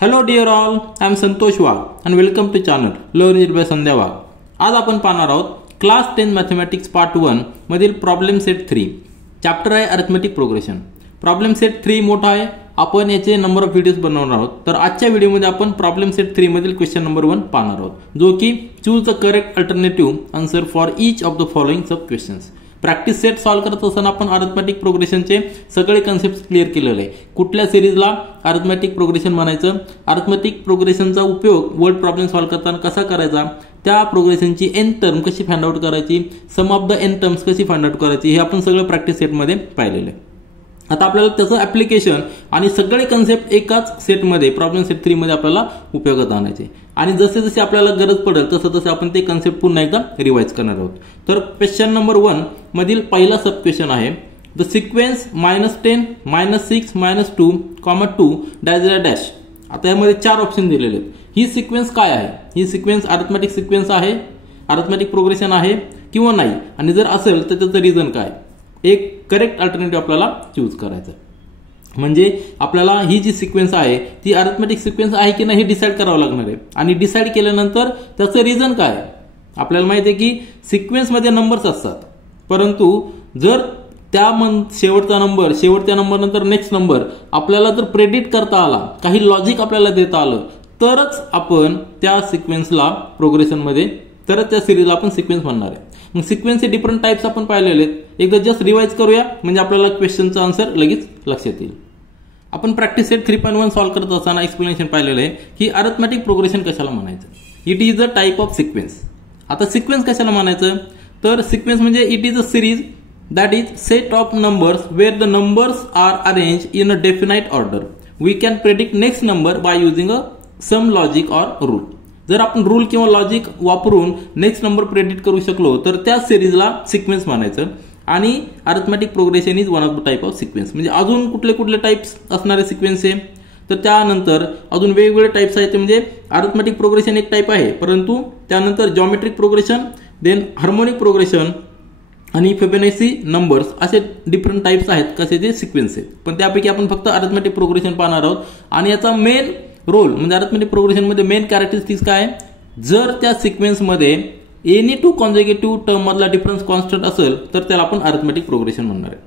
Hello dear all, I am Santosh Wagh and welcome to channel Learn It by Sandhya Wagh. आज आपण पाहणार आहोत class 10 mathematics part 1 मधील problem set 3. Chapter आहे arithmetic progression. Problem set 3 मोठा आहे. आपण याचे नंबर ऑफ व्हिडिओज बनवणार आहोत. तर आजच्या व्हिडिओमध्ये आपण प्रॉब्लेम सेट 3 मधील क्वेश्चन नंबर 1 पाहणार आहोत, जो की choose the correct alternative answer for each of the following sub questions. Practice set solve करत असताना आपण अरिथमेटिक प्रोग्रेशनचे सगळे कन्सेप्ट क्लिअर केलेले आहे. कुठल्या सिरीजला अरिथमेटिक प्रोग्रेशन म्हणायचं, अरिथमेटिक प्रोग्रेशनचा उपयोग वर्ड प्रॉब्लेम सॉल्व करताना कसा करायचा, त्या प्रोग्रेशनची एन टर्म कशी फाइंड आउट करायची, सम ऑफ द एन टर्म्स कशी फाइंड आउट करायची, हे आपण सगळं प्रॅक्टिस सेटमध्ये पाहिलेलं आहे. आता आपल्याला त्याचं ऍप्लिकेशन आणि सगळे कन्सेप्ट एकाच सेटमध्ये प्रॉब्लेम सेट 3 मध्ये आपल्याला उपयोगात आणायचे. आणि जसे जसे आपल्याला गरज पडेल तसं तसं आपण ते कन्सेप्ट पुन्हा एकदा रिवाइज करणार आहोत. तर क्वेश्चन नंबर 1 मधील पहिला सब क्वेश्चन आहे द सिक्वेन्स -10 -6 -2 2 डॅश डॅश. आता यामध्ये 4 ऑप्शन दिलेले आहेत. ही सिक्वेन्स काय आहे? ही सिक्वेन्स अरिथमेटिक सिक्वेन्स आहे, अरिथमेटिक प्रोग्रेशन आहे किंवा नाही, आणि जर असेल तर त्याचं रिझन काय. एक करेक्ट अल्टरनेटिव्ह आपल्याला चूज करायचं. म्हणजे आपल्याला ही जी सिक्वेन्स आहे ती अरिथमेटिक सिक्वेन्स आहे की नाही हे डिसाईड करावं लागणार आहे. आणि डिसाईड केल्यानंतर त्याचं रिझन काय. आपल्याला माहिती आहे की सिक्वेन्स मध्ये नंबर्स असतात, परंतु जर त्या शेवटचा नंबर नंतर नेक्स्ट नंबर आपल्याला जर प्रेडिक्ट करता आला, काही लॉजिक आपल्याला देता आलं, तरच आपण त्या सिक्वेन्सला प्रोग्रेशन मध्ये, तरच त्या सिरीजला आपण सिक्वेन्स म्हणणार आहे. मग सिक्वेन्सचे डिफरंट टाइप्स आपण पाहिलेले आहेत. एकदा जस्ट रिवाइज करूया, म्हणजे आपल्याला क्वेश्चनचा आन्सर लगेच लक्षात येईल. आपण प्रॅक्टिस सेट 3.1 सॉल्व करत असताना एक्सप्लेनेशन पाहिलेलं आहे की अरिथमेटिक प्रोग्रेशन कशाला म्हणायचं. It is a type of sequence. आता सिक्वेन्स कशाला म्हणायचं, तर सिक्वेन्स म्हणजे it is a series that is set of numbers where the numbers are arrange in a definite order. We can predict next number by using a some logic or rule. जर आपण rule किंवा logic वापरून next number predict करू शकलो तर त्या सिरीजला sequence म्हणायचं. आणि arithmetic progression is one of the type of sequence. म्हणजे अजून कुठले कुठले टाइप्स असणारे सिक्वेन्स आहे, तर त्यानंतर अजून वेगवेगळे टाइप्स आहेत. म्हणजे अरिथमेटिक प्रोग्रेशन एक टाइप आहे, परंतु त्यानंतर geometric progression, then harmonic progression आणि फिबोनाची नंबर्स, असे डिफरंट टाइप्स आहेत कशाचे सिक्वेन्स आहेत. पण त्यापैकी आपण फक्त अरिथमेटिक प्रोग्रेशन पाहणार आहोत. आणि याचा मेन रोल म्हणजे अरिथमेटिक प्रोग्रेशन मध्ये मेन कॅरेक्टरिस्टिक्स काय, जर त्या सिक्वेन्स मध्ये एनी 2 कॉन्झिक्युटिव्ह टर्म मधला डिफरन्स कॉन्स्टंट असेल तर त्याला आपण अरिथमेटिक प्रोग्रेशन म्हणणार आहे.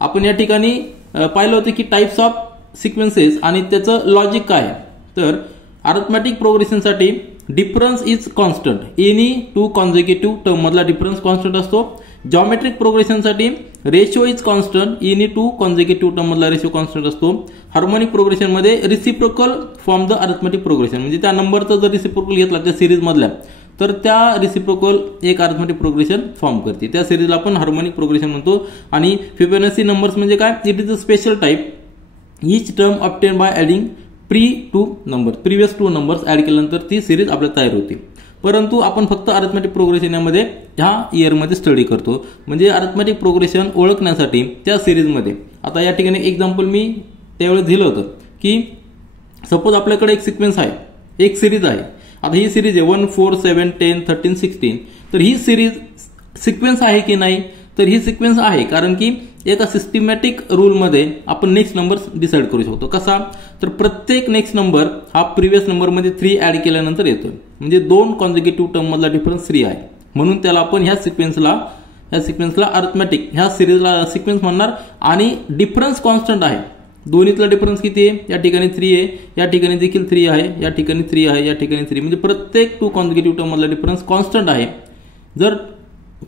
आपण या ठिकाणी पाहिलं होतं की टाइप्स ऑफ सिक्वेन्सेस आणि त्याचं लॉजिक काय. तर अरिथमेटिक प्रोग्रेशनसाठी difference is constant, any 2 consecutive term मधला डिफरन्स कॉन्स्टंट असतो. जॉमेट्रिक प्रोग्रेशनसाठी ratio is constant, any 2 consecutive term मधला रेशिओ कॉन्स्टंट असतो. हार्मोनिक प्रोग्रेशन मध्ये reciprocal form the arithmetic progression, म्हणजे त्या नंबरचा जर रिसिप्रोकल घेतला त्या सिरीज मधल्या, तर त्या रिसिप्रोकल एक अरिथमेटिक प्रोग्रेशन फॉर्म करते. त्या सिरीजला आपण हार्मोनिक प्रोग्रेशन म्हणतो. आणि फिबोनाची नंबर्स म्हणजे काय, it is a special type. Each term obtain by adding previous 2 numbers add केल्यानंतर ती सिरीज आपल्याला तयार होते. परंतु आपण फक्त अरिथमेटिक प्रोग्रेशन यामध्ये ह्या इयरमध्ये स्टडी करतो. म्हणजे अरिथमेटिक प्रोग्रेशन ओळखण्यासाठी त्या सिरीजमध्ये, आता या ठिकाणी एक्झाम्पल मी त्यावेळेस दिलं होतं की सपोज आपल्याकडे एक सिक्वेन्स आहे, एक सिरीज आहे. आता ही सिरीज आहे 1 4 7 10 13 16. तर ही सिरीज सिक्वेन्स आहे की नाही, तर ही सिक्वेन्स आहे, कारण की एका सिस्टमॅटिक रूलमध्ये आपण नेक्स्ट नंबर डिसाईड करू शकतो. कसा, तर प्रत्येक नेक्स्ट नंबर हा प्रिव्हियस नंबरमध्ये 3 ऍड केल्यानंतर येतो. म्हणजे 2 कॉन्झिक्युटिव्ह टर्म मधला डिफरन्स 3 आहे, म्हणून त्याला आपण ह्या सिक्वेन्सला अरिथमेटिक, ह्या सिरीजला सिक्वेन्स म्हणणार. आणि डिफरन्स कॉन्स्टंट आहे, दोन्हीतला डिफरन्स किती आहे, या ठिकाणी 3 आहे, या ठिकाणी देखील 3 आहे, या ठिकाणी 3 आहे, या ठिकाणी 3. म्हणजे प्रत्येक 2 कॉन्झिक्युटिव्ह टर्म मधला डिफरन्स कॉन्स्टंट आहे. जर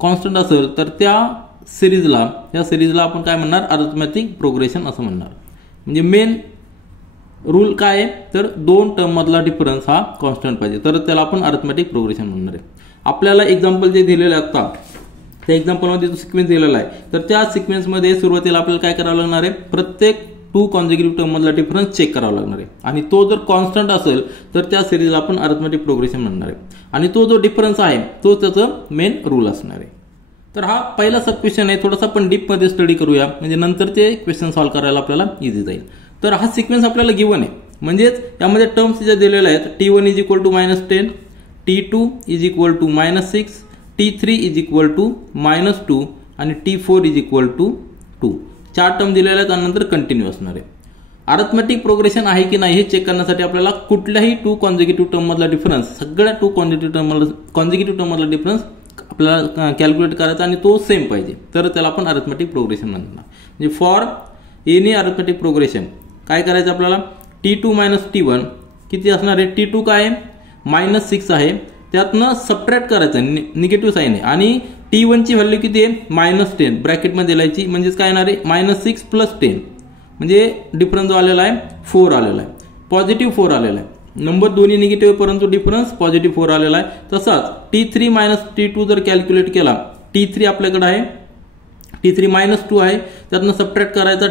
कॉन्स्टंट असेल तर या सिरीजला आपण काय म्हणणार, अरिथमेटिक प्रोग्रेशन असं म्हणणार. म्हणजे मेन रूल काय आहे, तर 2 टर्म मधला डिफरन्स हा कॉन्स्टंट पाहिजे, तर त्याला आपण अरिथमेटिक प्रोग्रेशन म्हणणार आहे. आपल्याला एक्झाम्पल जे दिलेलं आहे आता, त्या एक्झाम्पलमध्ये जो सिक्वेन्स दिलेला आहे, तर त्या सिक्वेन्समध्ये सुरुवातीला आपल्याला काय करावं लागणार आहे, प्रत्येक 2 कॉन्झिक्युटिव्ह टर्म मधला डिफरन्स चेक करावा लागणार आहे. आणि तो जर कॉन्स्टंट असेल तर त्या सिरीजला आपण अरिथमेटिक प्रोग्रेशन म्हणणार आहे. आणि तो जो डिफरन्स आहे तो त्याचं मेन रूल असणार आहे. तर हा पहिला सब क्वेश्चन आहे. थोडासा आपण डीप मध्ये स्टडी करूया, म्हणजे नंतर ते क्वेश्चन सॉल्व्ह करायला आपल्याला इझी जाईल. तर हा सिक्वेन्स आपल्याला गिवन आहे, म्हणजेच यामध्ये टर्म्स ज्या दिलेल्या आहेत, T1 is equal to -10, T2 is equal to -6, T3 is equal to -2 आणि T4 is equal to 2. 4 term दिलेल्या आहेत आणि नंतर कंटिन्यू असणार आहे. अरिथमेटिक प्रोग्रेशन आहे की नाही हे चेक करण्यासाठी आपल्याला कुठल्याही 2 कॉन्झिक्युटिव्ह टर्म मधला डिफरन्स, सगळ्या 2 कॉन्झिक्युटिव्ह टर्म मधला डिफरन्स आपल्याला कॅल्क्युलेट करायचा आणि तो सेम पाहिजे, तर त्याला आपण अरिथमेटिक प्रोग्रेशन म्हणतो. म्हणजे फॉर एनी अरिथमेटिक प्रोग्रेशन काय करायचं आपल्याला, T2 - T1 किती असणार आहे, T2 काय आहे -6 आहे, त्यातनं सबट्रॅक्ट करायचं निगेटिव्ह साईन आहे, आणि T1 ची व्हॅल्यू किती आहे -10 ब्रॅकेटमध्ये लिहायची, म्हणजेच काय येणार आहे -6 + 10, म्हणजे डिफरन्स जो आलेला आहे 4 आलेला आहे, पॉझिटिव्ह 4 आलेला आहे. नंबर दोन्ही निगेटिव्ह परंतु डिफरन्स पॉझिटिव्ह 4 आलेला आहे. तसाच T3 - T2 जर कॅल्क्युलेट केला, T3 आपल्याकडे आहे, T3 -2 आहे, त्यातनं सबट्रॅक्ट करायचा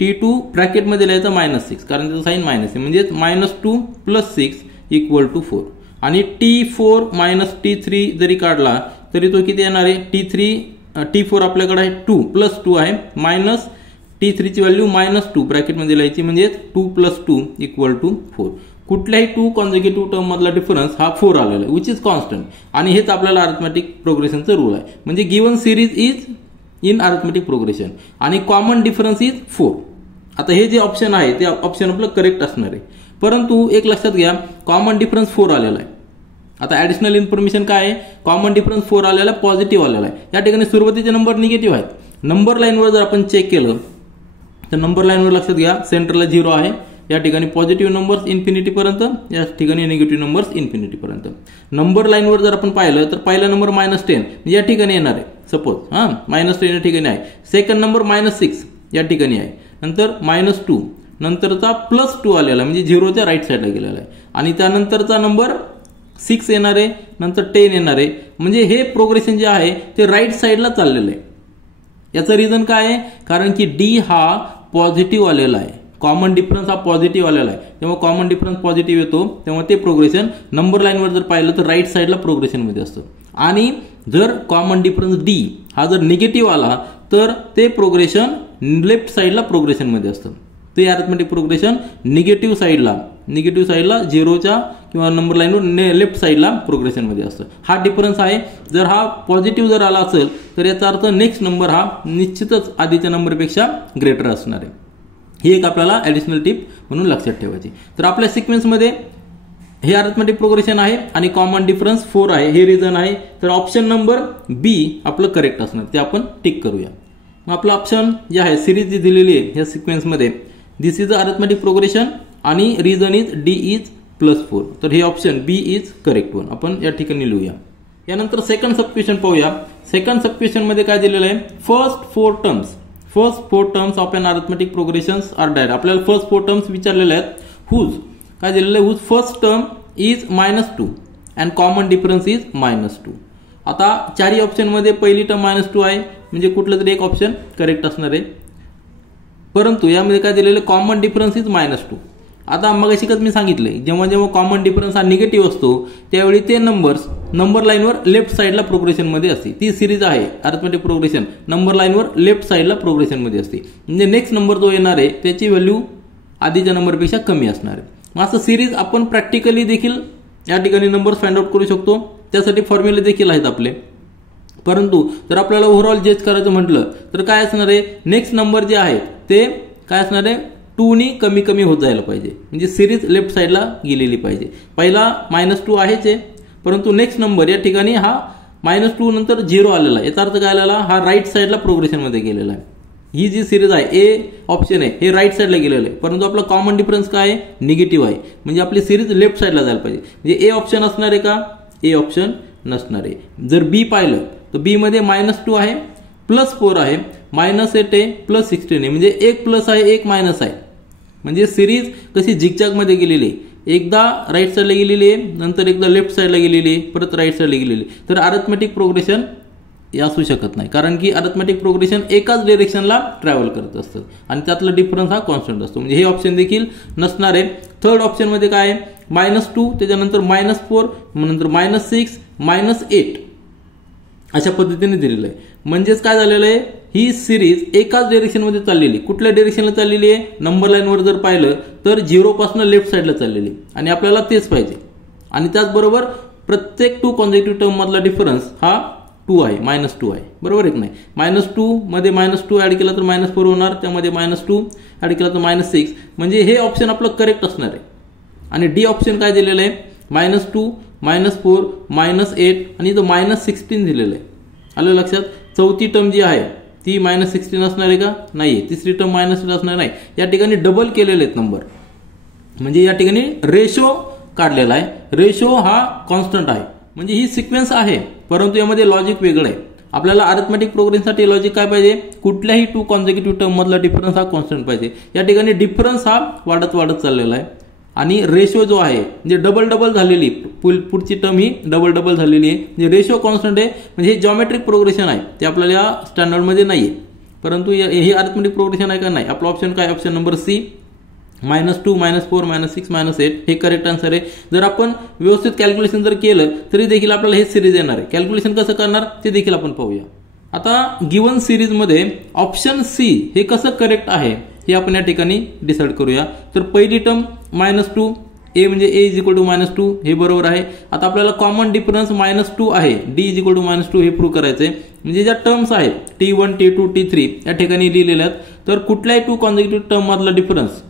T2 ब्रॅकेटमध्ये लिहायचा -6 कारण त्याचं साईन मायनस आहे, म्हणजे -2 + 6 = 4. आणि T4 - T3 जरी काढला तरी तो किती येणार आहे, T4 आपल्याकडे आहे 2 + 2 आहे, मायनस T3 ची व्हॅल्यू -2 ब्रॅकेटमध्ये लिहायची, म्हणजे 2 + 2 = 4. कुठल्याही 2 कॉन्झिक्युटिव्ह टर्म मधला डिफरन्स हा 4 आलेला आहे, विच इज कॉन्स्टंट, आणि हेच आपल्याला अरिथमेटिक प्रोग्रेशनचं रूल आहे. म्हणजे given series is in arithmetic progression आणि कॉमन डिफरन्स इज 4. आता हे जे ऑप्शन आहे ते ऑप्शन आपलं करेक्ट असणार आहे, परंतु एक लक्षात घ्या, कॉमन डिफरन्स 4 आलेला आहे. आता ऍडिशनल इन्फॉर्मेशन काय आहे, कॉमन डिफरन्स 4 आलेला आहे, पॉझिटिव्ह आलेला आहे. या ठिकाणी सुरुवातीचे नंबर निगेटिव्ह आहेत. नंबर लाईनवर जर आपण चेक केलं तर नंबर लाईनवर लक्षात घ्या, सेंटरला 0 आहे, या ठिकाणी पॉझिटिव्ह नंबर्स इन्फिनिटी पर्यंत, या ठिकाणी निगेटिव्ह नंबर्स इन्फिनिटी पर्यंत. नंबर लाईनवर जर आपण पाहिलं तर पहिला नंबर -10 या ठिकाणी येणार आहे, सपोज -10 या ठिकाणी आहे. सेकंड नंबर -6 या ठिकाणी आहे, नंतर -2, नंतरचा +2 आलेला म्हणजे 0च्या राईट साईडला गेलेला आहे, आणि त्यानंतरचा नंबर 6 येणार आहे, नंतर 10 येणार आहे. म्हणजे हे प्रोग्रेशन जे आहे ते राईट साईडला चाललेलं आहे. याचं रिझन काय आहे, कारण की D हा पॉझिटिव्ह आलेला आहे, कॉमन डिफरन्स हा पॉझिटिव्ह आलेला आहे. जेव्हा कॉमन डिफरन्स पॉझिटिव्ह येतो तेव्हा ते प्रोग्रेशन नंबर लाईनवर जर पाहिलं तर राईट साईडला प्रोग्रेशनमध्ये असतं, आणि जर कॉमन डिफरन्स D हा जर निगेटिव्ह आला तर ते प्रोग्रेशन लेफ्ट साईडला प्रोग्रेशनमध्ये असतं. ते अरिथमेटिक प्रोग्रेशन निगेटिव्ह साईडला 0च्या किंवा नंबर लाईनवर लेफ्ट साईडला प्रोग्रेशनमध्ये असतं. हा डिफरन्स आहे. जर हा पॉझिटिव्ह जर आला असेल तर याचा अर्थ नेक्स्ट नंबर हा निश्चितच आधीच्या नंबरपेक्षा ग्रेटर असणार आहे. ही एक आपल्याला ऍडिशनल टिप म्हणून लक्षात ठेवायची. तर आपल्या सिक्वेन्समध्ये हे अरिथमेटिक प्रोग्रेशन आहे आणि कॉमन डिफरन्स 4 आहे, हे रिझन आहे. तर ऑप्शन नंबर B आपलं करेक्ट असणार, ते आपण टिक करूया. मग आपलं ऑप्शन जे आहे, सिरीज जी दिलेली आहे या सिक्वेन्समध्ये, this is a arithmetic progression आणि रिझन इज D इज +4. तर हे option B is correct one आपण या ठिकाणी लिहूया. यानंतर सेकंड सब क्वेश्चन पाहूया. सेकंड सब क्वेश्चन मध्ये काय दिलेलं आहे, first four terms of an arithmetic progressions are direct. आपल्याला फर्स्ट 4 टर्म्स विचारलेले आहेत. हुज काय दिलेलं आहे, whose first term is -2 and common difference is -2. आता चारही ऑप्शन मध्ये पहिली टर्म -2 आहे, म्हणजे कुठलं तरी एक ऑप्शन करेक्ट असणार आहे. परंतु यामध्ये काय दिलेलं, कॉमन डिफरन्स इज -2. आता मगाशीच मी सांगितले, जेव्हा जेव्हा कॉमन डिफरन्स हा निगेटिव्ह असतो त्यावेळी ते नंबर्स नंबर लाईनवर लेफ्ट साईडला प्रोग्रेशनमध्ये असते. ती सिरीज आहे अरिथमेटिक प्रोग्रेशन, नंबर लाईनवर लेफ्ट साईडला प्रोग्रेशनमध्ये असते. म्हणजे नेक्स्ट नंबर जो येणार आहे त्याची व्हॅल्यू आधीच्या नंबरपेक्षा कमी असणार आहे. मग असं सिरीज आपण प्रॅक्टिकली देखील या ठिकाणी नंबर्स फाइंड आउट करू शकतो. त्यासाठी फॉर्म्युले देखील आहेत आपले. परंतु जर आपल्याला ओव्हरऑल जज करायचं म्हटलं तर काय असणार आहे, नेक्स्ट नंबर जे आहेत ते काय असणार आहे, 2 नी कमी कमी होत जायला पाहिजे. म्हणजे सिरीज लेफ्ट साईडला गेलेली पाहिजे. पहिला -2 आहेच आहे, परंतु नेक्स्ट नंबर या ठिकाणी हा -2 नंतर 0 आलेला आहे. याचा अर्थ काय आलेला, हा राईट साईडला प्रोग्रेशनमध्ये गेलेला आहे. ही जी सिरीज आहे, ए ऑप्शन आहे, हे राईट साईडला गेलेलं आहे, परंतु आपला कॉमन डिफरन्स काय आहे, निगेटिव्ह आहे. म्हणजे आपली सिरीज लेफ्ट साईडला जायला पाहिजे. म्हणजे ए ऑप्शन असणार आहे का, ए ऑप्शन नसणार आहे. जर बी पाहिलं तर बी मध्ये -2 आहे, +4 आहे, -8 आहे, +16 आहे. म्हणजे एक प्लस आहे, एक मायनस आहे. म्हणजे सिरीज कशी झिगझॅग मध्ये गेलेली आहे, एकदा राईट साईडला गेलेली आहे, नंतर एकदा लेफ्ट साईडला गेलेली आहे, परत राईट साईडला गेलेली. तर अरिथमेटिक प्रोग्रेशन असू शकत नाही, कारण की अरिथमेटिक प्रोग्रेशन एकाच डायरेक्शनला ट्रॅव्हल करत असतं आणि त्यातला डिफरन्स हा कॉन्स्टंट असतो. म्हणजे हे ऑप्शन देखील नसणार आहे. थर्ड ऑप्शन मध्ये काय आहे, -2, त्याच्यानंतर -4, नंतर -6, -8 अशा पद्धतीने दिलेलं आहे. म्हणजेच काय झालेलं आहे, ही सिरीज एकाच डायरेक्शनमध्ये चाललेली. कुठल्या डायरेक्शनला चाललेली आहे, नंबर लाईनवर जर पाहिलं तर 0 पासून लेफ्ट साईडला चाललेली आणि आपल्याला तेच पाहिजे. आणि त्याचबरोबर प्रत्येक 2 कॉन्झिक्युटिव्ह टर्म मधला डिफरन्स हा 2 आहे, -2 आहे, बरोबर आहे की नाही. -2 मध्ये -2 ऍड केला तर -4 होणार, त्यामध्ये -2 ॲड केला तर -6, म्हणजे हे ऑप्शन आपलं करेक्ट असणार आहे. आणि डी ऑप्शन काय दिलेलं आहे, -2, -4, -8 आणि इथं -16 दिलेलं आहे. आलं लक्षात. चौथी टर्म जी आहे ती -16 असणार आहे का, नाही. तिसरी टर्म -8 असणार नाही. या ठिकाणी डबल केलेले आहेत नंबर, म्हणजे या ठिकाणी रेशो काढलेला आहे. रेशो हा कॉन्स्टंट आहे, म्हणजे ही सिक्वेन्स आहे, परंतु यामध्ये लॉजिक वेगळं आहे. आपल्याला अरिथमेटिक प्रोग्रेशनसाठी लॉजिक काय पाहिजे, कुठल्याही 2 कॉन्झिक्युटिव्ह टर्म मधला डिफरन्स हा कॉन्स्टंट पाहिजे. या ठिकाणी डिफरन्स हा वाढत वाढत चाललेला आहे आणि रेशो जो आहे म्हणजे डबल झालेली, पुढची टर्म ही डबल झालेली आहे, म्हणजे रेशो कॉन्स्टंट आहे. म्हणजे हे जॉमेट्रिक प्रोग्रेशन आहे, ते आपल्याला या स्टँडर्डमध्ये नाही आहे, परंतु हे अरिथमेटिक प्रोग्रेशन आहे का, नाही. आपला ऑप्शन काय, ऑप्शन नंबर सी, -2, -4, -6, -8 हे करेक्ट आन्सर आहे. जर आपण व्यवस्थित कॅल्क्युलेशन जर केलं तरी देखील आपल्याला हे सिरीज येणार आहे. कॅल्क्युलेशन कसं करणार ते देखील आपण पाहूया. आता गिवन सिरीजमध्ये ऑप्शन सी हे कसं करेक्ट आहे हे आपण या ठिकाणी डिसाईड करूया. तर पहिली टर्म -2, ए म्हणजे ए इज इक्वल टू -2 हे बरोबर आहे. आता आपल्याला कॉमन डिफरन्स -2 आहे, डी इज इक्वल टू -2 हे प्रूव्ह करायचं आहे. म्हणजे ज्या टर्म्स आहेत T1, T2, T3 या ठिकाणी लिहिलेल्या आहेत, तर कुठल्याही 2 कॉन्झिक्युटिव्ह टर्म मधला डिफरन्स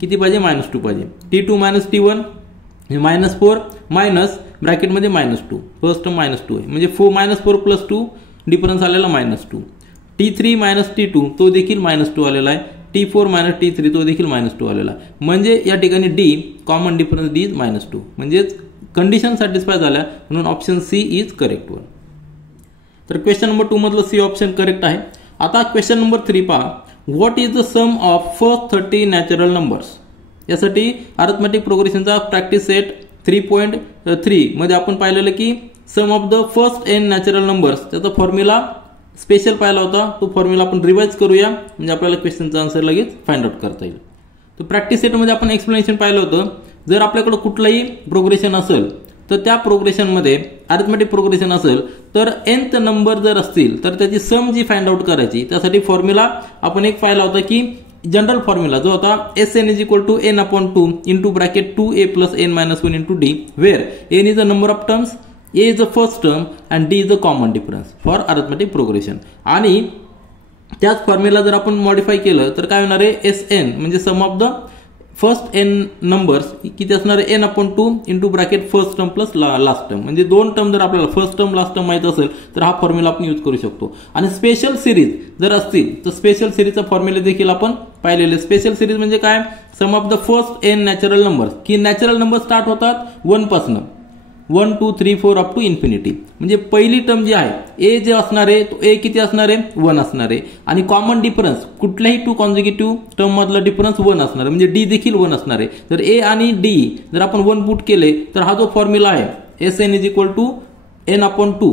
किती पाहिजे, -2 पाहिजे. T2 - T1 -4 minus ब्रॅकेटमध्ये -2, first term -2 आहे, म्हणजे -4 + 2 डिफरन्स आलेला -2. T3 - T2 तो देखील -2 आलेला आहे. T4 - T3 तो देखील -2 आलेला आहे. म्हणजे या ठिकाणी d common difference d is -2, म्हणजेच कंडिशन सॅटिस्फाय झाल्या, म्हणून option c is correct one. तर क्वेश्चन नंबर 2 मधलं सी ऑप्शन करेक्ट आहे. आता क्वेश्चन नंबर 3 पहा. What is the sum of first 30 natural numbers. यासाठी अरिथमेटिक प्रोग्रेशनचा प्रॅक्टिस सेट 3.3 मध्ये आपण पाहिलेलं की sum of the first n natural numbers, त्याचा फॉर्म्युला स्पेशल पाहिला होता, तो फॉर्म्युला आपण रिवाइज करूया, म्हणजे आपल्याला क्वेश्चनचा आन्सर लगेच फाइंड आउट करता येईल. तर प्रॅक्टिस सेटमध्ये आपण एक्सप्लेनेशन पाहिलं होतं, जर आपल्याकडे कुठलंही प्रोग्रेशन असेल तर त्या प्रोग्रेशनमध्ये अरिथमेटिक प्रोग्रेशन असेल तर nth नंबर जर असतील तर त्याची सम जी फाइंड आउट करायची, त्यासाठी फॉर्म्युला आपण एक पाहिला होता की जनरल फॉर्म्युला जो होता Sn is equal to n/2 into bracket 2a + n-1 into d, where n is the number of terms, a is the first term and d is the common difference for arithmetic progression. आणि त्याच formula जर आपण modify केलं तर काय होणार आहे, Sn म्हणजे sum of the first n numbers किती असणार आहे, n/2 into bracket first term plus last term, म्हणजे 2 टर्म जर आपल्याला फर्स्ट टर्म लास्ट टर्म माहित असेल तर हा फॉर्म्युला आपण यूज करू शकतो. आणि स्पेशल सिरीज जर असतील तर स्पेशल सिरीजचा फॉर्म्युला देखील आपण पाहिलेले. स्पेशल सिरीज म्हणजे काय, sum of the first n natural numbers, की नॅचरल नंबर स्टार्ट होतात 1 पासून 1, 2, 3, 4 अप टू इन्फिनिटी. म्हणजे पहिली टर्म जी आहे ए जे असणार आहे तो ए किती असणार आहे, 1 असणार आहे. आणि कॉमन डिफरन्स कुठल्याही 2 कॉन्झिक्युटिव्ह टर्म मधला डिफरन्स 1 असणार आहे, म्हणजे डी देखील 1 असणार आहे. तर ए आणि डी जर आपण 1 पुट केले तर हा जो फॉर्म्युला आहे Sn is equal to n/2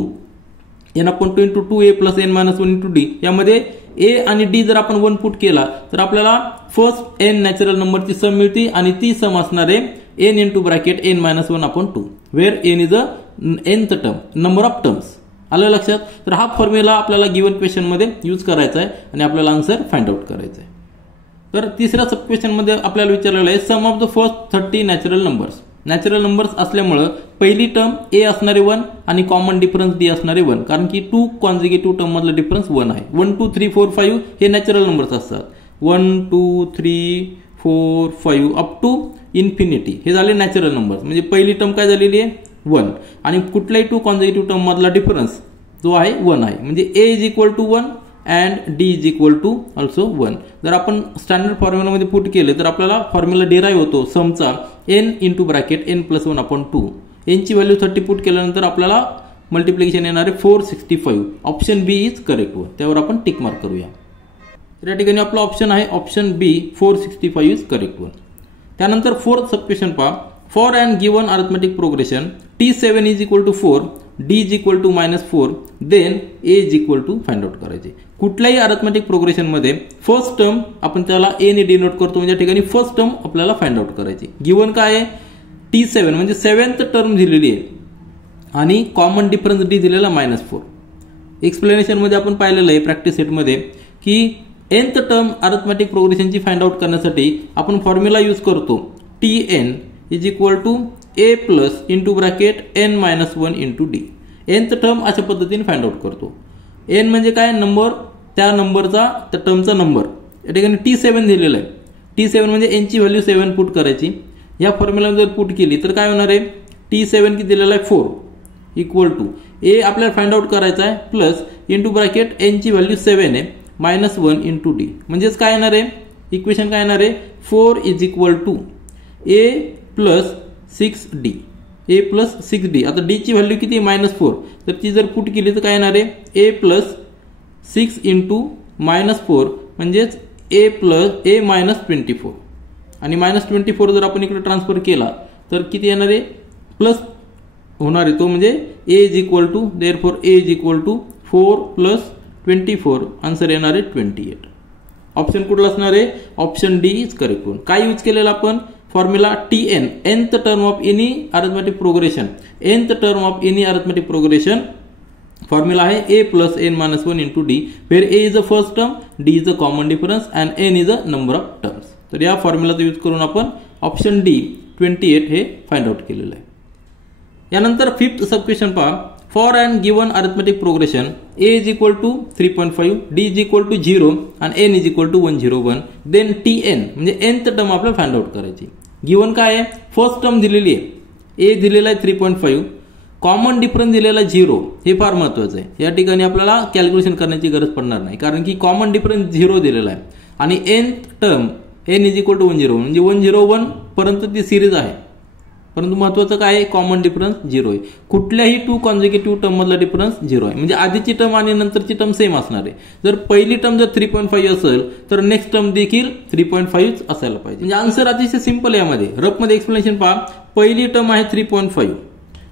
into 2a + n-1 into d, यामध्ये ए आणि डी जर आपण 1 पुट केला तर आपल्याला फर्स्ट n नॅचरल नंबरची सम मिळते, आणि ती सम असणार आहे n into bracket n-1/2, where n is a nth term, number of terms. आलं लक्षात. तर हा फॉर्म्युला आपल्याला गिवन क्वेश्चन मध्ये यूज करायचा आहे आणि आपल्याला आन्सर फाइंड आउट करायचा आहे. तर तिसऱ्या सब क्वेश्चन मध्ये आपल्याला विचारलेलं आहे sum of the first 30 natural numbers. Natural numbers असल्यामुळे पहिली टर्म ए असणारे 1 आणि कॉमन डिफरन्स डी असणारे 1, कारण की 2 कॉन्झिक्युटिव्ह टर्म मधला डिफरन्स 1 आहे. 1, 2, 3, 4, 5 हे नॅचरल नंबर्स असतात. 1, 2, 3, 4, 5 अप टू इन्फिनिटी हे झाले नॅचरल नंबर्स. म्हणजे पहिली टर्म काय झालेली आहे 1, आणि कुठल्याही 2 कॉन्झिक्युटिव्ह टर्म मधला डिफरन्स जो आहे 1 आहे, म्हणजे a is equal to 1 and d is equal to also 1. जर आपण स्टँडर्ड फॉर्म्युलामध्ये पुट केले तर आपल्याला फॉर्म्युला डिराईव्ह होतो समचा n into bracket n+1/2. n ची व्हॅल्यू 30 पुट केल्यानंतर आपल्याला मल्टिप्लिकेशन येणार आहे 465. Option b is correct one, त्यावर आपण टिक मार्क करूया. तर या ठिकाणी आपला ऑप्शन आहे option b 465 is correct one. त्यानंतर फोर्थ सब क्वेश्चन पहा. For and given arithmetic progression T7 is equal to 4, D is equal to -4, then A is equal to find out करायचे. कुठल्याही अरिथमेटिक प्रोग्रेशन मध्ये first term आपण त्याला A ने denote करतो, म्हणजे या ठिकाणी फर्स्ट टर्म आपल्याला फाइंड आउट करायची. गिवन काय आहे T7 म्हणजे 7th टर्म दिलेली आहे आणि कॉमन डिफरन्स D दिलेला -4. एक्सप्लेनेशन मध्ये आपण पाहिलेलं आहे प्रॅक्टिस सेट मध्ये की nth टर्म अरिथमेटिक प्रोग्रेशनची फाइंड आउट करण्यासाठी आपण फॉर्म्युला यूज करतो Tn is equal to a plus into bracket n-1 into d. nth term अशा पद्धतीने फाइंड आउट करतो. n म्हणजे काय, नंबर, त्या नंबरचा त्या टर्मचा नंबर. या ठिकाणी T7 दिलेलं आहे. T7 म्हणजे n ची व्हॅल्यू 7 पुट करायची. या फॉर्म्युलामध्ये जर पुट केली तर काय होणार आहे, T7 किती दिलेला आहे 4 इक्वल टू ए आपल्याला फाइंड आउट करायचा आहे प्लस इंटू ब्रॅकेट n ची व्हॅल्यू 7 आहे मायनस 1 इंटू डी. म्हणजेच काय येणार आहे, इक्वेशन काय येणार आहे 4 is equal to a plus 6d. A plus 6d. आता डी ची व्हॅल्यू किती -4, तर ती जर पुट केली तर काय येणार आहे ए प्लस 6 इंटू -4 म्हणजेच ए मायनस 24 आणि -24 जर आपण इकडे ट्रान्सफर केला तर किती येणार आहे प्लस होणार आहे तो, म्हणजे A is equal to therefore A is equal to 4 plus 24. Answer येणार आहे 28. ऑप्शन कुठला असणार आहे, option D is correct one. काय यूज केलेला आपण formula TN, nth term of any arithmetic progression. nth term of any arithmetic progression formula आहे a plus n minus 1 into D, where a is a first term, d is a common difference and n is a number of terms. तर या फॉर्म्युलाचा use करून आपण option D 28 हे find out केलेलं आहे. यानंतर fifth sub question पहा. For and given arithmetic progression a is equal to 3.5, d is equal to 0 आणि n is equal to 101, then Tn म्हणजे nth टर्म आपल्याला फाइंड आउट करायची. गिवन काय आहे, फर्स्ट टर्म दिलेली आहे, a दिलेला आहे 3.5, कॉमन डिफरन्स दिलेला 0. हे फार महत्वाचं आहे. या ठिकाणी आपल्याला कॅल्क्युलेशन करण्याची गरज पडणार नाही कारण की कॉमन डिफरन्स 0 दिलेला आहे आणि nth term n is equal to 101 म्हणजे 101 पर्यंत ती सिरीज आहे. परंतु महत्वाचं काय आहे, कॉमन डिफरन्स 0 आहे. कुठल्याही 2 कॉन्झिक्युटिव्ह टर्म मधला डिफरन्स 0 आहे. म्हणजे आधीची टर्म आणि नंतरची टर्म सेम असणार आहे. जर पहिली टर्म जर 3.5 असेल तर नेक्स्ट टर्म देखील 3.5 असायला पाहिजे. म्हणजे आन्सर अतिशय सिंपल आहे. यामध्ये रफ मध्ये एक्सप्लेनेशन पहा. पहिली टर्म आहे 3.5,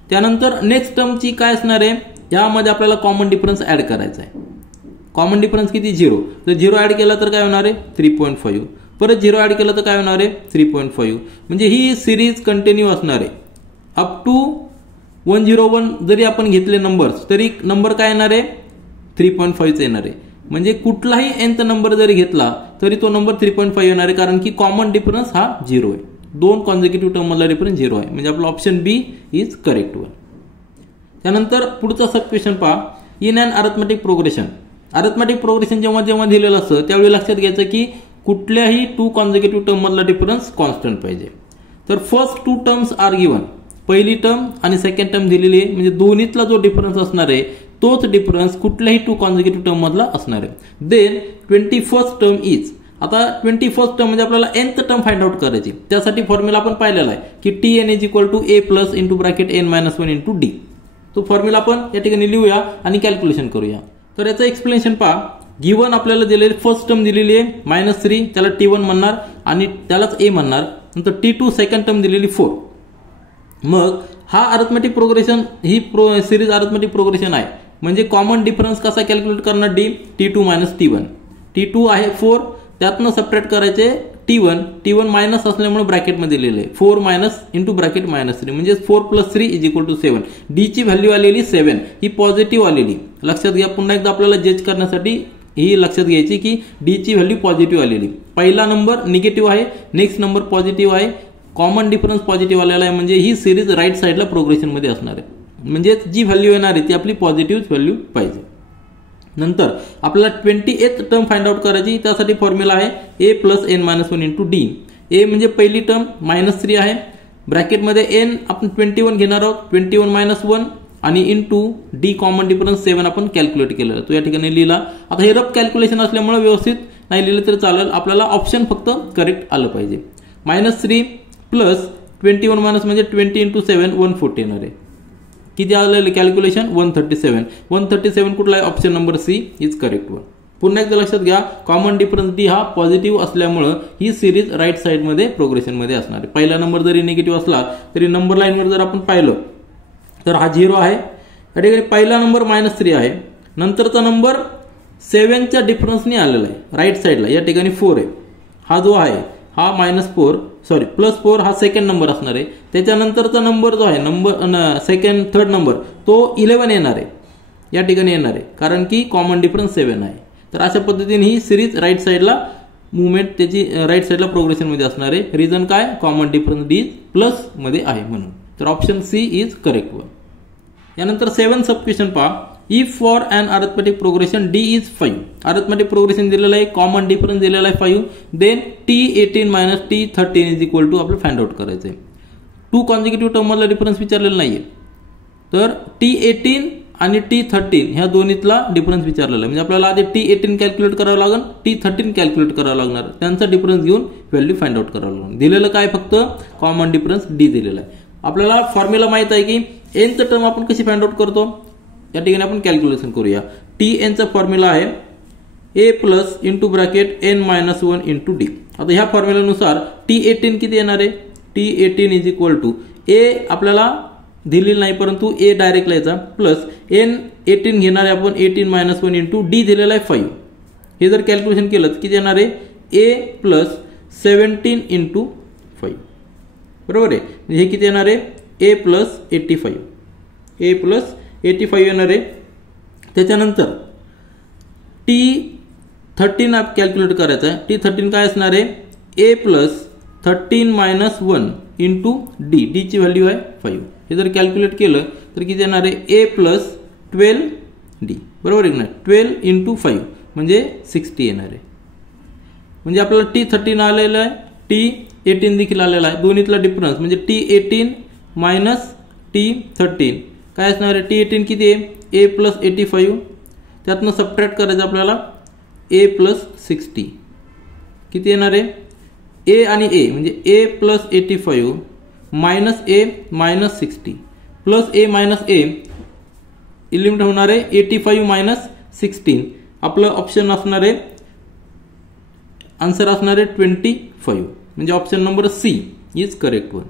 त्यानंतर नेक्स्ट टर्मची काय असणार आहे, यामध्ये आपल्याला कॉमन डिफरन्स ऍड करायचा आहे. कॉमन डिफरन्स किती 0, जर 0 ऍड केला तर काय होणार आहे 3.5, परत 0 ऍड केलं तर काय होणार आहे 3.5. म्हणजे ही सिरीज कंटिन्यू असणार आहे अप टू 101. जरी आपण घेतले नंबर्स तरी नंबर काय येणार आहे 3.5 येणार आहे. म्हणजे कुठलाही nth नंबर जरी घेतला तरी तो नंबर 3.5 येणार आहे कारण की कॉमन डिफरन्स हा 0 आहे. 2 कॉन्झिक्युटिव्ह टर्म मधला डिफरन्स 0 आहे. म्हणजे आपला option b is correct one. त्यानंतर पुढचा सब क्वेश्चन पहा. In and arithmetic progression. Arithmetic progression जेव्हा दिलेलं असतं त्यावेळी लक्षात घ्यायचं की कुठल्याही 2 कॉन्झिक्युटिव्ह टर्म मधला डिफरन्स कॉन्स्टंट पाहिजे. तर फर्स्ट 2 टर्म्स आर गिवन, पहिली टर्म आणि सेकंड टर्म दिलेली आहे. म्हणजे दोन्हीतला जो डिफरन्स असणार आहे तोच डिफरन्स कुठल्याही 2 कॉन्झिक्युटिव्ह टर्म मधला असणार आहे. Then 21st term is. आता 21st टर्म म्हणजे आपल्याला nth टर्म फाइंड आउट करायची. त्यासाठी फॉर्म्युला आपण पाहिलेला आहे की Tn is equal to a plus into bracket n minus 1 into d. तो फॉर्म्युला आपण या ठिकाणी लिहूया आणि कॅल्क्युलेशन करूया. तर याचं एक्सप्लेनेशन पहा. गिवन आपल्याला दिलेली फर्स्ट टर्म दिलेली आहे -3, त्याला T1 म्हणणार आणि त्यालाच a म्हणणार. नंतर T2 सेकंड टर्म दिलेली 4. मग हा अरिथमेटिक प्रोग्रेशन ही सिरीज अरिथमेटिक प्रोग्रेशन आहे. म्हणजे कॉमन डिफरन्स कसा कॅल्क्युलेट करणार D T2 minus T1. T2 आहे 4, त्यातनं सबट्रॅक्ट करायचे T1 मायनस असल्यामुळे ब्रॅकेटमध्ये लिहिले 4 मायनस इंटू ब्रॅकेट -3 म्हणजे 4 plus 3 is equal to 7. D ची व्हॅल्यू आलेली 7, ही पॉझिटिव्ह आलेली. लक्षात घ्या, पुन्हा एकदा आपल्याला जज करण्यासाठी ही लक्षात घ्यायची की डी ची व्हॅल्यू पॉझिटिव्ह आलेली. पहिला नंबर निगेटिव्ह आहे, नेक्स्ट नंबर पॉझिटिव्ह आहे, कॉमन डिफरन्स पॉझिटिव्ह आलेला आहे. म्हणजे ही सिरीज राईट साईडला प्रोग्रेशन मध्ये असणार आहे. म्हणजे जी व्हॅल्यू येणार आहे ती आपली पॉझिटिव्ह व्हॅल्यू पाहिजे. नंतर आपल्याला 28th टर्म फाइंड आउट करायची. त्यासाठी फॉर्म्युला आहे a plus n minus 1 into D. A म्हणजे पहिली टर्म -3 आहे, ब्रॅकेटमध्ये n आपण 21 घेणार आहोत, 21 मायनस 1 आणि इंटू डी कॉमन डिफरन्स 7 आपण कॅल्क्युलेट केलेला तो या ठिकाणी लिहिला. आता हे रफ कॅल्क्युलेशन असल्यामुळे व्यवस्थित नाही लिहिलं तरी चालेल, आपल्याला ऑप्शन फक्त करेक्ट आलं पाहिजे. -3 प्लस 21 मायनस म्हणजे 20 इंटू 7 140 येणार आहे. किती आलेलं कॅल्क्युलेशन 137 कुठला आहे, option number C is correct one. पुन्हा एकदा लक्षात घ्या, कॉमन डिफरन्स डी हा पॉझिटिव्ह असल्यामुळे ही सिरीज राईट साइड मध्ये प्रोग्रेशन मध्ये असणार आहे. पहिला नंबर जरी निगेटिव्ह असला तरी नंबर लाईनवर जर आपण पाहिलं तर हा 0 आहे. या ठिकाणी पहिला नंबर -3 आहे, नंतरचा नंबर 7च्या डिफरन्सने आलेला आहे राईट साइडला. या ठिकाणी 4 आहे. हा जो आहे हा +4 हा सेकंड नंबर असणार आहे. त्याच्यानंतरचा नंबर जो आहे सेकंड थर्ड नंबर तो 11 येणार आहे. या ठिकाणी येणार आहे कारण की कॉमन डिफरन्स 7 आहे. तर अशा पद्धतीने ही सिरीज राईट साइडला मुवमेंट त्याची राईट साइडला प्रोग्रेशन मध्ये असणार आहे. रिझन काय, कॉमन डिफरन्स डी प्लस मध्ये आहे म्हणून. तर option c is correct one. यानंतर 7th सब क्वेश्चन पहा. If for an arithmetic progression d is 5, arithmetic progression दिलेलं आहे, कॉमन डिफरन्स दिलेला आहे 5, then T18 minus T13 is equal to आपलं फाइंड आउट करायचं आहे. 2 कॉन्झिक्युटिव्ह टर्म मधला डिफरन्स विचारलेला नाहीये, तर T18 आणि T13 ह्या दोन्हीतला डिफरन्स विचारलेला आहे. म्हणजे आपल्याला आधी T18 कॅल्क्युलेट करावं लागेल, T13 कॅल्क्युलेट करावं लागणार, त्यांचा डिफरन्स घेऊन व्हॅल्यू फाइंड आउट करावं लागणार. दिलेलं काय, फक्त कॉमन डिफरन्स D दिलेला आहे. आपल्याला फॉर्म्युला माहित आहे की nth टर्म आपण कशी फाइंड आउट करतो, या ठिकाणी आपण कॅल्क्युलेशन करूया. Tn चा फॉर्म्युला आहे a plus into bracket n minus 1 into d. आता ह्या फॉर्म्युल्यानुसार T18 किती येणार आहे, T18 is equal to a आपल्याला दिलेलं नाही परंतु a डायरेक्ट लिहायचा प्लस n18 घेणार आहे आपण 18 मायनस 1 इंटू d दिलेला आहे 5. हे जर कॅल्क्युलेशन केलं तर किती येणार आहे a प्लस 17 इंटू 5, बरोबर आहे. हे किती येणार आहे a प्लस 85, a प्लस 85 येणार आहे. त्याच्यानंतर T13 आप कॅल्क्युलेट करायचा आहे. T13 काय असणार आहे a plus 13 minus 1 into d, d ची व्हॅल्यू आहे 5. हे जर कॅल्क्युलेट केलं तर किती येणार आहे a प्लस 12d, बरोबर आहे ना. 12 इंटू 5 म्हणजे 60 येणार आहे. म्हणजे आपल्याला T13 आलेला आहे, T18 देखील आलेला आहे. दोन्हीतला डिफरन्स म्हणजे T18 मायनस T13 काय असणार आहे, T18 किती आहे a प्लस 85, त्यातनं सबट्रॅक्ट करायचं आपल्याला a प्लस 60, किती येणार आहे a आणि a म्हणजे a plus 85 minus a minus 60 plus a minus a eliminate होणार आहे 85 मायनस 16. आपलं ऑप्शन असणार आहे, आन्सर असणार आहे 25, म्हणजे option number C is correct one.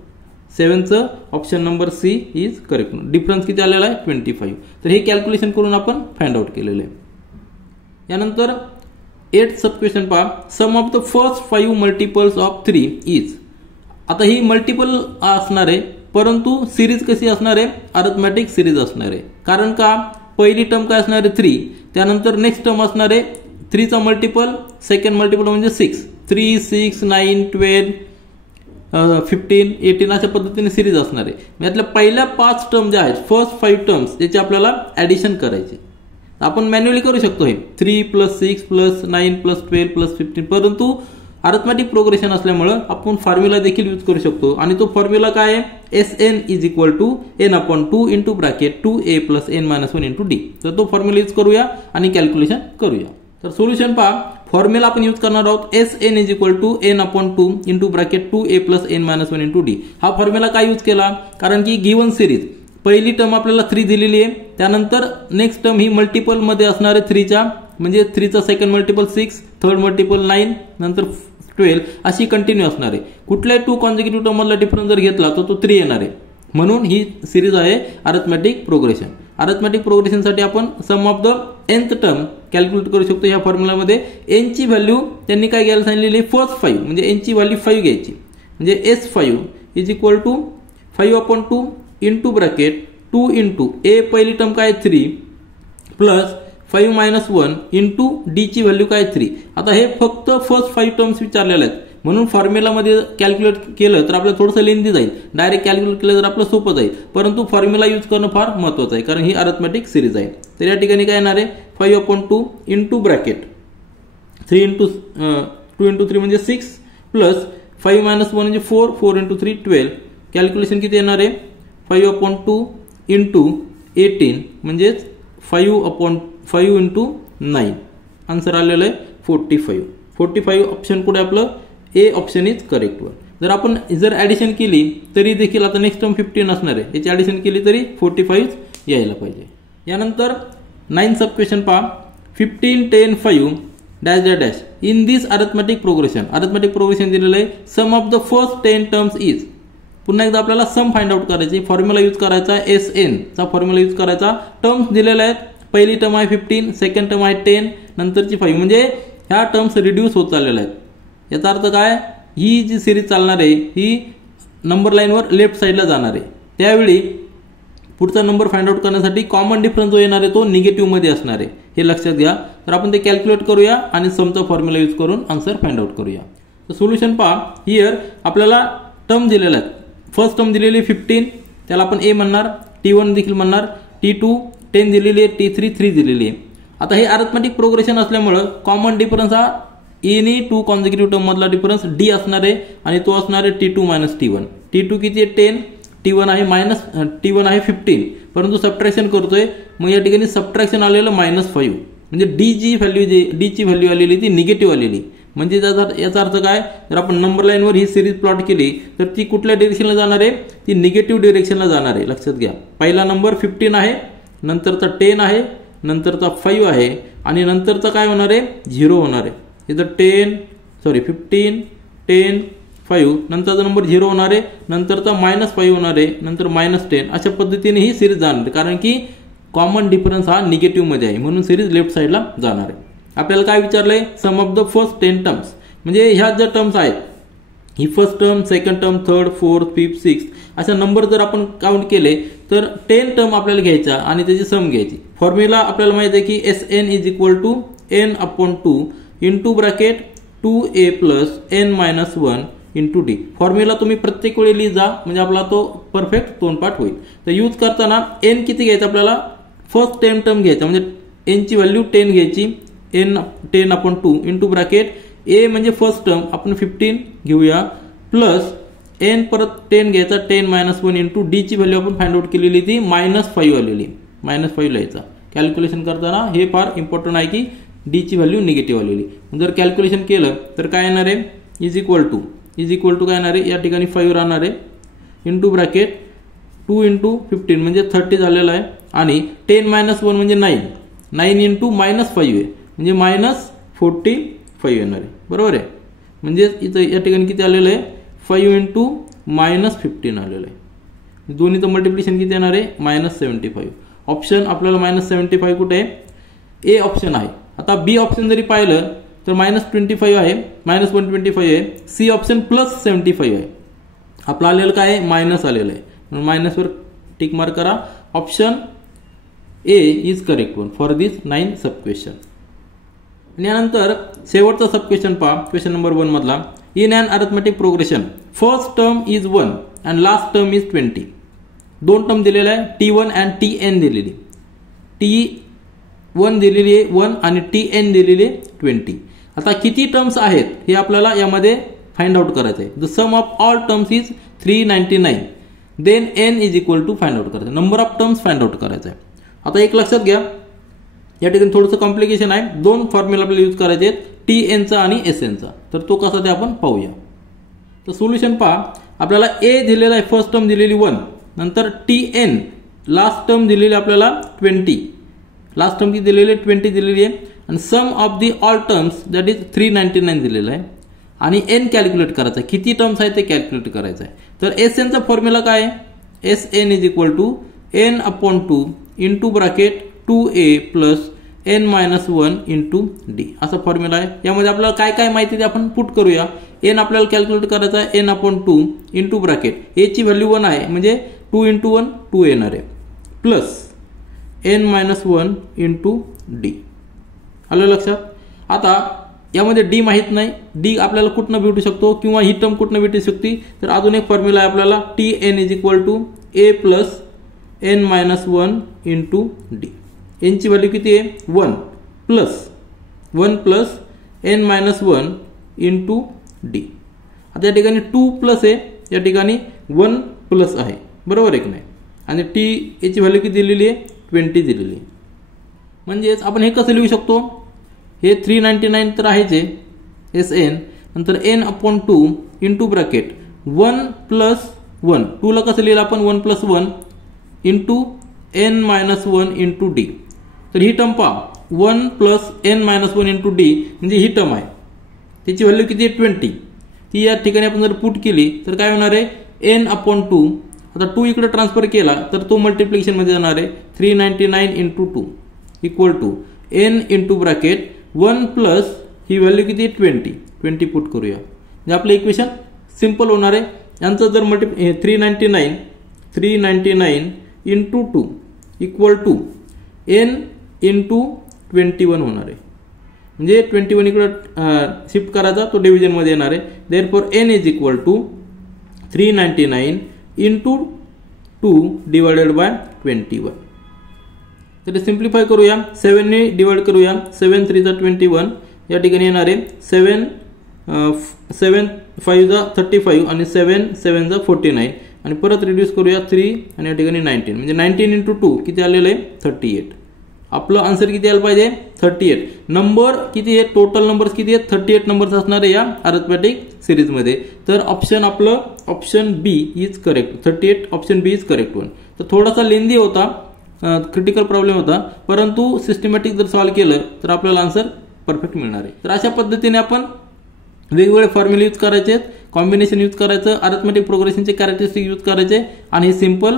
7चं option number C is correct one. Difference किती आलेला आहे 25. तर हे कॅल्क्युलेशन करून आपण फाइंड आउट केलेलं आहे. यानंतर 8th सब क्वेश्चन पहा, sum of the first 5 multiples of 3 is. आता ही मल्टिपल असणार आहे परंतु सिरीज कशी असणार आहे, अरिथमेटिक सिरीज असणार आहे. कारण का, पहिली टर्म काय असणार आहे 3, त्यानंतर नेक्स्ट टर्म असणार आहे 3 चा मल्टिपल, सेकंड मल्टिपल म्हणजे 6, 3, 6, 9, 12, 15, 18 अशा पद्धतीने सिरीज असणार आहे. यातल्या पहिल्या 5 टर्म ज्या आहेत, फर्स्ट 5 टर्म्स, त्याची आपल्याला ऍडिशन करायची. आपण मॅन्युअली करू शकतो हे 3 प्लस 6 प्लस 9 प्लस 12 प्लस 15, परंतु अरिथमेटिक प्रोग्रेशन असल्यामुळे आपण फॉर्म्युला देखील यूज करू शकतो. आणि तो फॉर्म्युला काय आहे, Sn is equal to n/2 into bracket 2a plus n minus 1 into d. तर तो फॉर्म्युला यूज करूया आणि कॅल्क्युलेशन करूया. तर सोल्युशन पहा, फॉर्म्युला आपण यूज करणार आहोत Sn is equal to n/2 into bracket 2a plus n minus 1 into d. हा फॉर्म्युला काय यूज केला, कारण की गिवन सिरीज पहिली टर्म आपल्याला 3 दिलेली आहे, त्यानंतर नेक्स्ट टर्म ही मल्टिपल मध्ये असणार आहे 3च्या, म्हणजे 3चा सेकंड मल्टिपल 6, थर्ड मल्टिपल 9, नंतर 12 अशी कंटिन्यू असणार आहे. कुठल्याही 2 कॉन्झिक्युटिव्ह टर्म मधला डिफरन्स जर घेतला तर तो 3 येणार आहे. म्हणून ही सिरीज आहे अरिथमेटिक प्रोग्रेशन. अरिथमेटिक प्रोग्रेशन साठी आपण sum of the nth term calculate करू शकतो. या फॉर्म्युलामध्ये n ची व्हॅल्यू त्यांनी काय घ्यायला सांगितलेली, फर्स्ट 5 म्हणजे n ची व्हॅल्यू 5 घ्यायची, म्हणजे S5 is equal to 5/2 into bracket 2 into a पहिली टर्म काय 3 प्लस 5 मायनस 1 इंटू d ची व्हॅल्यू काय 3. आता हे फक्त फर्स्ट 5 टर्म्स विचारलेले आहेत, म्हणून फॉर्म्युलामध्ये कॅल्क्युलेट केलं तर आपल्याला थोडंसं लेंदी जाईल, डायरेक्ट कॅल्क्युलेट केलं तर आपलं सोपं जाईल, परंतु फॉर्म्युला यूज करणं फार महत्त्वाचं आहे कारण ही अरिथमेटिक सिरीज आहे. तर या ठिकाणी काय येणार आहे 5/2 इंटू ब्रॅकेट 3 इंटू 2 इंटू 3 म्हणजे 6 प्लस 5 मायनस 1 म्हणजे 4, 4 इंटू 3 12. कॅल्क्युलेशन किती येणार आहे 5/2 इंटू 18 म्हणजे 5 इंटू 9. आन्सर आलेलं आहे 45. 45 ऑप्शन कुठे आपलं A option is correct one. जर आपण ऍडिशन केली तरी देखील आता नेक्स्ट टर्म 15 असणार आहे, याची ऍडिशन केली तरी 45 यायला पाहिजे. यानंतर 9th सब क्वेश्चन पहा, 15, 10, 5 dash dash dash in this arithmetic progression. Arithmetic progression दिलेलं आहे, sum of the first 10 terms is. पुन्हा एकदा आपल्याला सम फाइंड आउट करायची, फॉर्म्युला यूज करायचा Sn चा फॉर्म्युला यूज करायचा. टर्म्स दिलेले आहेत, पहिली टर्म आहे 15, सेकंड टर्म आहे 10, नंतरची 5, म्हणजे ह्या टर्म्स रिड्यूस होत चाललेल्या आहेत. याचा अर्थ काय, ही जी सिरीज चालणार आहे ही नंबर लाईनवर लेफ्ट साईडला जाणार आहे. त्यावेळी पुढचा नंबर फाइंड आउट करण्यासाठी कॉमन डिफरन्स जो येणार आहे तो निगेटिव्ह मध्ये असणार आहे, हे लक्षात घ्या. तर आपण ते कॅल्क्युलेट करूया आणि समचा फॉर्म्युला यूज करून आन्सर फाइंड आउट करूया. तर सोल्युशन पहा, हिअर आपल्याला टर्म दिलेला आहे. फर्स्ट टर्म दिलेली 15, त्याला आपण ए म्हणणार, T1 देखील म्हणणार, T2, 10 दिलेली आहे, T3 3 दिलेली आहे. आता हे अरिथमेटिक प्रोग्रेशन असल्यामुळे कॉमन डिफरन्स हा एनी टू कॉन्झिक्युटिव्ह टर्म मधला डिफरन्स डी असणार आहे आणि तो असणार आहे T2 मायनस T1. T2 किती आहे 10, T1 आहे T1 आहे 15, परंतु सबट्रॅक्शन करतोय मग या ठिकाणी सबट्रॅक्शन आलेलं -5 म्हणजे डी ची व्हॅल्यू आलेली ती निगेटिव्ह आलेली. म्हणजे याचा अर्थ काय, जर आपण नंबर लाईनवर ही सिरीज प्लॉट केली तर ती कुठल्या डिरेक्शनला जाणार आहे, ती निगेटिव्ह डिरेक्शनला जाणार आहे. लक्षात घ्या, पहिला नंबर 15 आहे, नंतरचा 10 आहे, नंतरचा 5 आहे आणि नंतरचा काय होणार आहे 0 होणार आहे. इथं 15 10 5 नंतरचा नंबर 0 होणार आहे, नंतरचा -5 होणार आहे, नंतर -10 अशा पद्धतीने ही सिरीज जाणार आहे. कारण की कॉमन डिफरन्स हा निगेटिव्ह मध्ये आहे म्हणून सिरीज लेफ्ट साईडला जाणार आहे. आपल्याला काय विचारलंय, sum of the first 10 terms, म्हणजे ह्या ज्या टर्म्स आहेत ही first term, second term, third, fourth, fifth, sixth अशा नंबर जर आपण काउंट केले तर 10 टर्म आपल्याला घ्यायचा आणि त्याची सम घ्यायची. फॉर्म्युला आपल्याला माहिती आहे की Sn is equal to n/2 into bracket 2a plus n-1 into d. Formula तुम्ही प्रत्येक वेळी लिहा म्हणजे आपला तो परफेक्ट तोंडपाठ होईल. तर यूज करताना n किती घ्यायचं, आपल्याला फर्स्ट 10 टर्म घ्यायचा म्हणजे n ची व्हॅल्यू 10 घ्यायची, n/2 इंटू ब्रॅकेट a म्हणजे फर्स्ट टर्म आपण 15 घेऊया प्लस n परत 10 घ्यायचा 10-1 इंटू डी ची व्हॅल्यू आपण फाइंड आउट केलेली ती -5 आलेली, -5 लिहायचा. कॅल्क्युलेशन करताना हे फार इम्पॉर्टंट आहे की डी ची व्हॅल्यू निगेटिव्ह आलेली. जर कॅल्क्युलेशन केलं तर काय येणार आहे, इज इक्वल टू काय येणार आहे, या ठिकाणी 5 राहणार आहे इंटू ब्रॅकेट 2 इंटू 15 म्हणजे 30 झालेला आहे आणि 10-1 म्हणजे 9 इंटू -5 आहे म्हणजे -45 येणार आहे. बरोबर आहे, म्हणजे इथं या ठिकाणी किती आलेलं आहे 5 इंटू -15 आलेलं आहे. दोन्हीचं मल्टिप्लिकेशन किती येणार आहे -75. ऑप्शन आपल्याला -75 कुठे आहे, ए ऑप्शन आहे. आता बी ऑप्शन जरी पाहिलं तर -25 आहे, -125 आहे, सी ऑप्शन +75 आहे. आपलं आलेलं काय आहे मायनस आलेलं आहे म्हणून मायनसवर टिक मार्क करा. Option a is correct one for this 9 sub question. यानंतर शेवटचा सब क्वेश्चन पहा, क्वेश्चन नंबर 1 मधला. In an arithmetic progression first term is 1 and last term is 20. दोन टर्म दिलेला आहे, T1 अँड Tn दिलेली. T1 दिलेली आहे 1 आणि Tn दिलेली आहे 20. आता किती टर्म्स आहेत हे आपल्याला यामध्ये फाइंड आउट करायचं आहे. The sum of all terms is 399. Then n is equal to find out करायचं, number of terms find out करायचं आहे. आता एक लक्षात घ्या, या ठिकाणी थोडंसं कॉम्प्लिकेशन आहे. दोन फॉर्म्युला आपल्याला यूज करायचे आहेत, Tnचा आणि Snचा. तर तो कसा ते आपण पाहूया. तर सोल्युशन पहा, आपल्याला a दिलेला आहे, फर्स्ट टर्म दिलेली 1, नंतर Tn लास्ट टर्म दिलेली आपल्याला 20, लास्ट टर्म किती दिलेली आहे 20 दिलेली आहे आणि sum of the all terms that is 399 दिलेला आहे आणि n कॅल्क्युलेट करायचा आहे, किती टर्म्स आहेत ते कॅल्क्युलेट करायचं आहे. तर Snचा फॉर्म्युला काय आहे, Sn is equal to n/2 into bracket 2a plus n-1 into d असा फॉर्म्युला आहे. यामध्ये आपल्याला काय काय माहिती ते आपण पुट करूया. n आपल्याला कॅल्क्युलेट करायचा आहे n/2 इंटू ब्रॅकेट a ची व्हॅल्यू 1 आहे म्हणजे 2 इंटू 1 2 येणार आहे प्लस n-1 इंटू डी. आलं लक्षात. आता यामध्ये डी माहित नाही, डी आपल्याला कुठनं भेटू शकतो किंवा ही टर्म कुठनं भेटू शकते. तर अजून एक फॉर्म्युला आहे आपल्याला, Tn is equal to a plus n-1 into d. n ची व्हॅल्यू किती आहे 1 प्लस n-1 इंटू डी. आता या ठिकाणी 2 प्लस आहे, या ठिकाणी 1 प्लस आहे, बरोबर आहे की नाही. आणि टी याची व्हॅल्यू किती दिलेली आहे 20 दिलेली आहे. म्हणजेच आपण हे कसं लिहू शकतो, हे 399 तर आहेच आहे Sn, नंतर n/2 इंटू ब्रॅकेट 1 प्लस 1, 2 ला कसं लिहिलं आपण 1 plus 1 into n-1 into D. तर ही टर्म पहा 1 प्लस n-1 इंटू डी म्हणजे ही टर्म आहे, त्याची व्हॅल्यू किती आहे 20. ती या ठिकाणी आपण जर पुट केली तर काय होणार आहे n/2. आता 2 इकडे ट्रान्सफर केला तर तो मल्टिप्लिकेशन मध्ये जाणार आहे 399 into 2 equal to n into bracket 1 plus ही व्हॅल्यू किती 20 पुट करूया म्हणजे आपलं इक्वेशन सिंपल होणार आहे. यांचं जर 399 into 2 equal to n into 21 होणार आहे म्हणजे 21 इकडे शिफ्ट करायचा, तो डिव्हिजन मध्ये येणार आहे. Therefore n is equal to 399 into 2 divided by 21. तर सिम्प्लिफाय करूया, 7 ने डिवाइड करूया, 7 3 जा 21, या ठिकाणी येणार आहे 7 5 जा 35 आणि 7 7 जा 49 आणि परत रिड्यूस करूया 3 आणि या ठिकाणी 19 म्हणजे 19 इंटू 2 किती आलेलं आहे 38. आपलं आन्सर किती आलं पाहिजे 38. नंबर किती आहे, टोटल नंबर्स किती आहेत 38 नंबर्स असणार आहे या अरिथमेटिक सिरीज मध्ये. तर ऑप्शन आपलं option b is correct. 38 option b is correct one. तर थोडासा लेंदी होता, क्रिटिकल प्रॉब्लेम होता, परंतु सिस्टमॅटिक जर सॉल्व्ह केलं तर आपल्याला आन्सर परफेक्ट मिळणार आहे. तर अशा पद्धतीने आपण वेगवेगळे फॉर्म्युले यूज करायचे, कॉम्बिनेशन यूज करायचं, अरिथमेटिक प्रोग्रेशनचे कॅरेक्टरिस्टिक यूज करायचे आणि सिंपल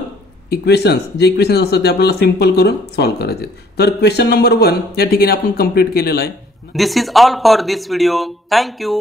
इक्वेशन्स जे इक्वेशन्स असतात ते आपल्याला सिंपल करून सॉल्व्ह करायचे. तर क्वेश्चन नंबर 1 या ठिकाणी आपण कंप्लीट केलेला आहे. This is all for this video. Thank you.